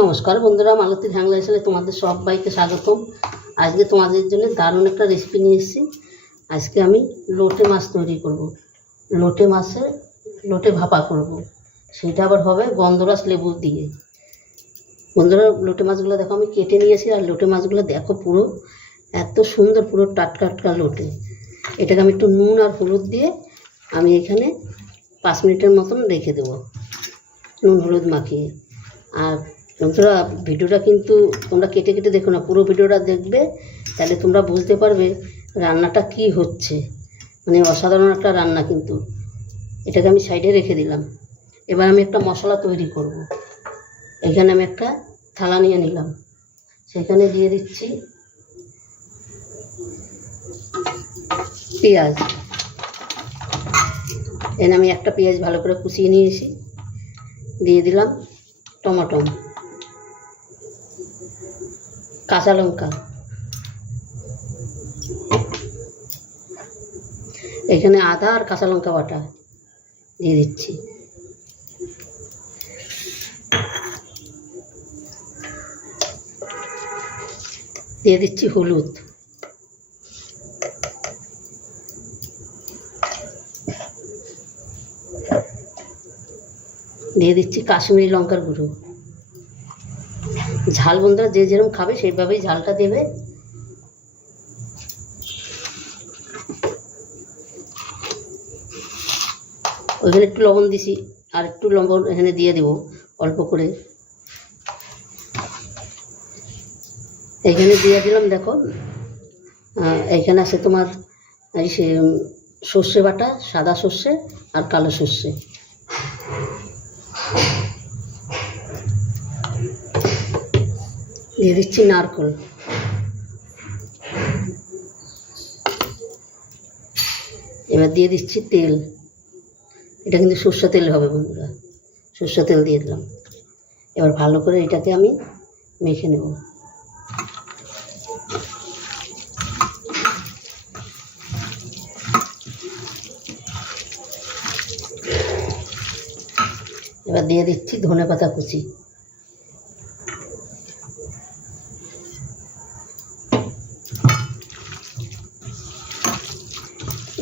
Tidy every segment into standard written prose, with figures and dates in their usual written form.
নমস্কার বন্ধুরা, মালতীর হ্যাংলা এসে তোমাদের সবাইকে স্বাগতম। আজকে তোমাদের জন্য দারুণ একটা রেসিপি নিয়ে এসেছি। আজকে আমি লোটে মাছ তৈরি করব। লোটে মাছের লোটে ভাপা করব, সেটা আবার হবে গন্ধরাস লেবু দিয়ে। বন্ধুরা, লোটে মাছগুলো দেখো আমি কেটে নিয়েছি, আর লোটে মাছগুলো দেখো পুরো এত সুন্দর, পুরো টাটকা টাটকা লোটে। এটাকে আমি একটু নুন আর হলুদ দিয়ে আমি এখানে 5 মিনিটের মতন রেখে দেবো, নুন হলুদ মাখিয়ে। আর বন্ধুরা, ভিডিওটা কিন্তু তোমরা কেটে কেটে দেখো না, পুরো ভিডিওটা দেখবে, তাহলে তোমরা বুঝতে পারবে রান্নাটা কি হচ্ছে। মানে অসাধারণ একটা রান্না কিন্তু। এটাকে আমি সাইডে রেখে দিলাম। এবার আমি একটা মশলা তৈরি করব। এখানে আমি একটা থালা নিয়ে নিলাম, সেখানে দিয়ে দিচ্ছি পেঁয়াজ। এখানে আমি একটা পেঁয়াজ ভালো করে কুচিয়ে নিয়েছি। দিয়ে দিলাম টমেটো, কাঁচা লঙ্কা, এখানে আদা আর কাঁচা লঙ্কা বাটা দিয়ে দিচ্ছি। দিয়ে দিচ্ছি হলুদ, দিয়ে দিচ্ছি কাশ্মীরি লঙ্কার গুঁড়ো। ঝাল বন্ধুরা যে যেরকম খাবে সেইভাবেই ঝালটা দেবে। ওইখানে একটু লবণ দিছি, আর একটু লবণ এখানে দিয়ে দেবো অল্প করে। এইখানে দিয়ে দিলাম, দেখো এইখানে আছে তোমার এই সর্ষে বাটা, সাদা সর্ষে আর কালো সর্ষে। দিয়ে দিচ্ছি নারকেল। এবার দিয়ে দিচ্ছি তেল। এটা কিন্তু সর্ষে তেল হবে বন্ধুরা, সর্ষে তেল দিয়ে দিলাম। এবার ভালো করে এটাকে আমি মেখে নেব। এবার দিয়ে দিচ্ছি ধনেপাতা কুচি।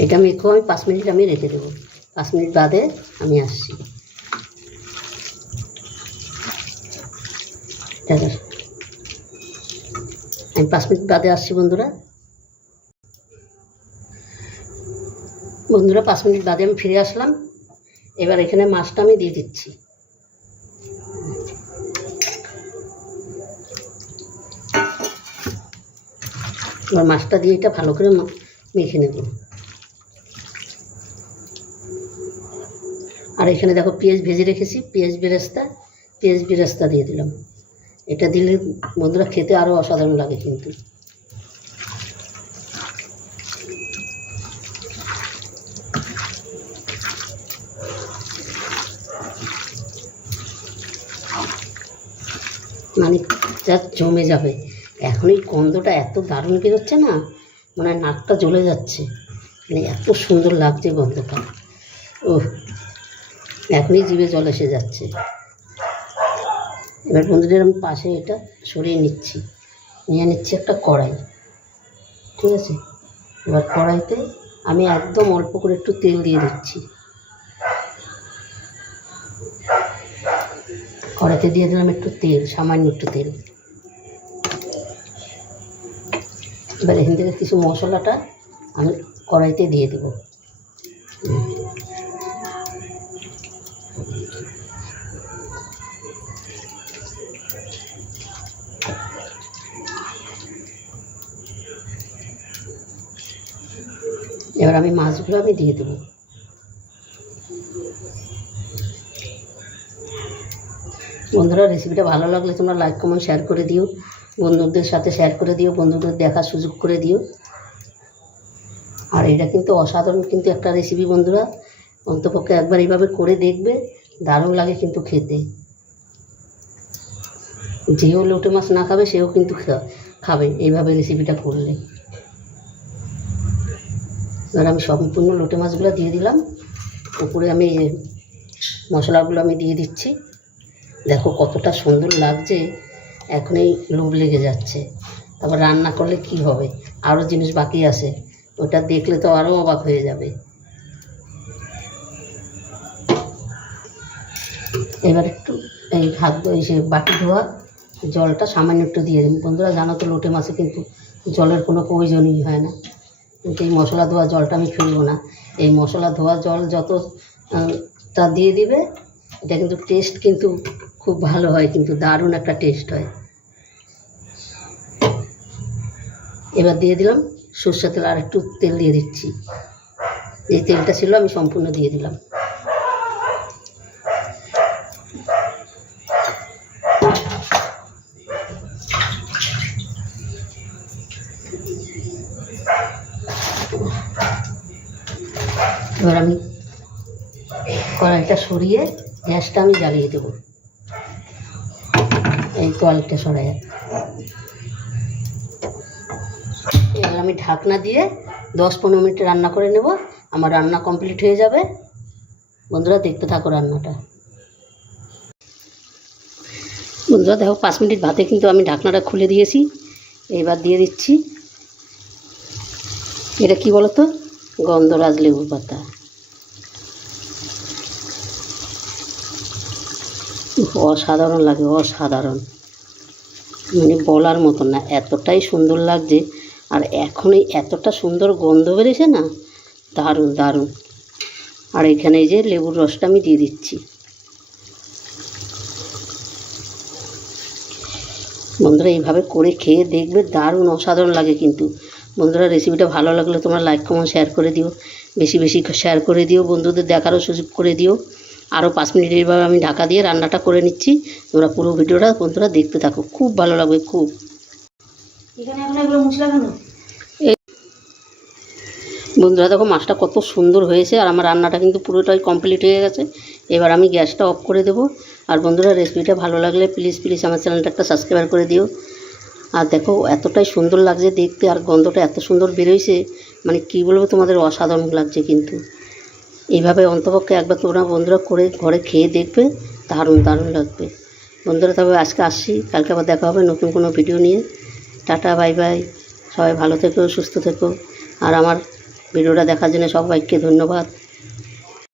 এটা মেখে আমি 5 মিনিট আমি রেখে দেবো। 5 মিনিট বাদে আমি আসছি। আমি 5 মিনিট বাদে আসছি বন্ধুরা। 5 মিনিট বাদে আমি ফিরে আসলাম। এবার এখানে মাছটা আমি দিয়ে দিচ্ছি। এবার মাছটা দিয়ে এটা ভালো করে মেখে নেব। আর এখানে দেখো পেঁয়াজ ভেজে রেখেছি, পেঁয়াজ বেরেস্তা দিয়ে দিলাম। এটা দিলে বন্ধুরা খেতে আরও অসাধারণ লাগে কিন্তু। মানে যা জমে যাবে। এখন এই গন্ধটা এত দারুণ বেরোচ্ছে না, মানে নাকটা জ্বলে যাচ্ছে, মানে এত সুন্দর লাগছে গন্ধটা। ও এখনই জিভে জল এসে যাচ্ছে। এবার বন্ধুদের আমি পাশে এটা সরিয়ে নিচ্ছি, নিয়ে নিচ্ছি একটা কড়াই। ঠিক আছে, এবার কড়াইতে আমি একদম অল্প করে একটু তেল দিয়ে দিচ্ছি। কড়াইতে দিয়ে দিলাম একটু তেল, সামান্য একটু তেল। এবার এখান থেকে কিছু মশলাটা আমি কড়াইতে দিয়ে দেব। এবার আমি মাছগুলো আমি দিয়ে দেবো। বন্ধুরা, রেসিপিটা ভালো লাগলে তোমরা লাইক কমেন্ট শেয়ার করে দিও, বন্ধুদের সাথে শেয়ার করে দিও, বন্ধুদের দেখার সুযোগ করে দিও। আর এটা কিন্তু অসাধারণ কিন্তু একটা রেসিপি বন্ধুরা, অন্তপক্ষে একবার এইভাবে করে দেখবে, দারুণ লাগে কিন্তু খেতে। যেও লোটে মাছ না খাবে সেও কিন্তু খাবে এইভাবে রেসিপিটা করলে। এবার আমি সম্পূর্ণ লোটে মাছগুলো দিয়ে দিলাম। উপরে আমি মশলাগুলো আমি দিয়ে দিচ্ছি। দেখো কতটা সুন্দর লাগছে, এখনই লোভ লেগে যাচ্ছে। তারপর রান্না করলে কি হবে, আরও জিনিস বাকি আছে, ওটা দেখলে তো আরও অবাক হয়ে যাবে। এবার একটু এই সে বাটি ধোয়া জলটা সামান্য একটু দিয়ে দিন। বন্ধুরা জানো তো লোটে মাছে কিন্তু জলের কোনো প্রয়োজনই হয় না, কিন্তু এই মশলা ধোয়া জলটা আমি ফেলবো না। এই মশলা ধোয়া জল যতটা দিয়ে দিবে, এটা কিন্তু টেস্ট কিন্তু খুব ভালো হয়, কিন্তু দারুণ একটা টেস্ট হয়। এবার দিয়ে দিলাম সরষের তেল, আর একটু তেল দিয়ে দিচ্ছি। এই তেলটা ছিল আমি সম্পূর্ণ দিয়ে দিলাম। এবার আমি কড়াইটা সরিয়ে গ্যাসটা আমি জ্বালিয়ে দেবো। এই কড়াইটা সরাই, এবার আমি ঢাকনা দিয়ে 10-15 মিনিট রান্না করে নেব। আমার রান্না কমপ্লিট হয়ে যাবে। বন্ধুরা দেখতে থাকো রান্নাটা। বন্ধুরা দেখো 5 মিনিট ভাতে কিন্তু আমি ঢাকনাটা খুলে দিয়েছি। এবার দিয়ে দিচ্ছি, এটা কি বলো তো, গন্ধরাজ লেবুর পাতা। অসাধারণ লাগে, অসাধারণ, মানে বলার মতো না, এতটাই সুন্দর লাগছে। আর এখনই এতটা সুন্দর গন্ধ বেরিয়েছে না, দারুণ দারুণ। আর এখানে এই যে লেবুর রসটা আমি দিয়ে দিচ্ছি। বন্ধুরা এইভাবে করে খেয়ে দেখবে, দারুণ অসাধারণ লাগে কিন্তু। বন্ধুরা রেসিপিটা ভালো লাগলে তোমরা লাইক কমেন্ট শেয়ার করে দিও, বেশি বেশি শেয়ার করে দিও, বন্ধুদের দেখারও সুযোগ করে দিও। আরও 5 মিনিট এইভাবে আমি ঢাকা দিয়ে রান্নাটা করে নিচ্ছি। তোমরা পুরো ভিডিওটা বন্ধুরা দেখতে থাকো, খুব ভালো লাগবে খুব। এখানে এখন এগুলো মশলা কেন? বন্ধুরা দেখো মাছটা কত সুন্দর হয়েছে, আর আমার রান্নাটা কিন্তু পুরোটাই কমপ্লিট হয়ে গেছে। এবার আমি গ্যাসটা অফ করে দেবো। আর বন্ধুরা রেসিপিটা ভালো লাগলে প্লিজ প্লিজ আমার চ্যানেলটা একটা সাবস্ক্রাইব করে দিও। আর দেখো এতটাই সুন্দর লাগছে দেখতে, আর গন্ধটা এত সুন্দর বেরোইছে, মানে কী বলবো তোমাদের, অসাধারণ লাগছে কিন্তু। এইভাবে অন্তপক্ষে একবার তোমরা বন্ধুরা করে ঘরে খেয়ে দেখবে, দারুণ দারুণ লাগবে। বন্ধুরা তবে আজকে আসছি, কালকে আবার দেখা হবে নতুন কোনো ভিডিও নিয়ে। টাটা বাই বাই, সবাই ভালো থেকো, সুস্থ থেকো। আর আমার ভিডিওটা দেখার জন্য সবাইকে ধন্যবাদ।